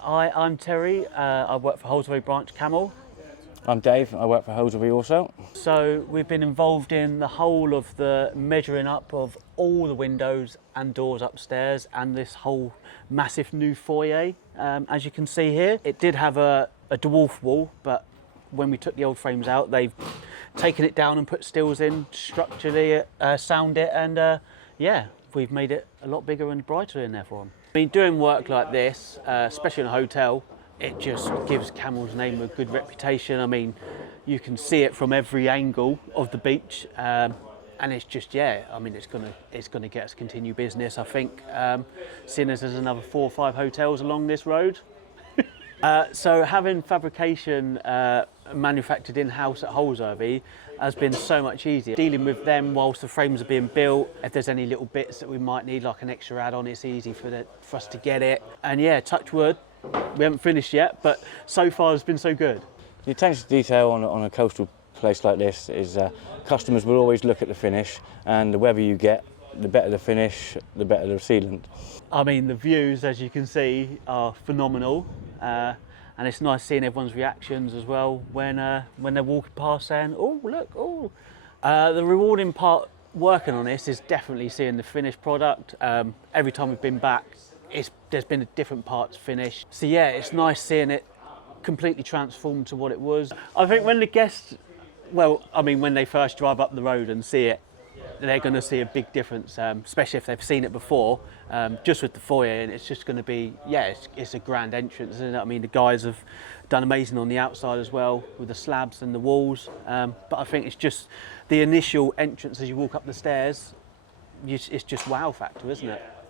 Hi, I'm Terry. I work for Holsworthy branch Camel. I'm Dave, I work for Holsworthy also. So we've been involved in the whole of the measuring up of all the windows and doors upstairs and this whole massive new foyer. As you can see here, it did have a dwarf wall, but when we took the old frames out, they've taken it down and put stills in, structurally sound it, and yeah, we've made it a lot bigger and brighter in there for them. I mean, doing work like this, especially in a hotel, it just gives Camel's name a good reputation. I mean, you can see it from every angle of the beach, and it's just, yeah, I mean, it's gonna get us continue business. I think, seeing as there's another 4 or 5 hotels along this road. So having fabrication manufactured in-house at Holsworthy has been so much easier. Dealing with them whilst the frames are being built, if there's any little bits that we might need, like an extra add-on, it's easy for us to get it. And yeah, touch wood, we haven't finished yet, but so far it's been so good. The attention to detail on a coastal place like this is customers will always look at the finish, and the weather you get, the better the finish, the better the sealant. I mean, the views, as you can see, are phenomenal. And it's nice seeing everyone's reactions as well when they're walking past saying, "Oh, look, oh." The rewarding part working on this is definitely seeing the finished product. Every time we've been back, there's been a different parts finished. So yeah, it's nice seeing it completely transformed to what it was. I think when the guests, well, I mean, when they first drive up the road and see it, they're going to see a big difference, especially if they've seen it before, just with the foyer, and it's just going to be, yeah, it's a grand entrance, isn't it? I mean, the guys have done amazing on the outside as well, with the slabs and the walls, but I think it's just the initial entrance as you walk up the stairs, it's just wow factor, isn't it?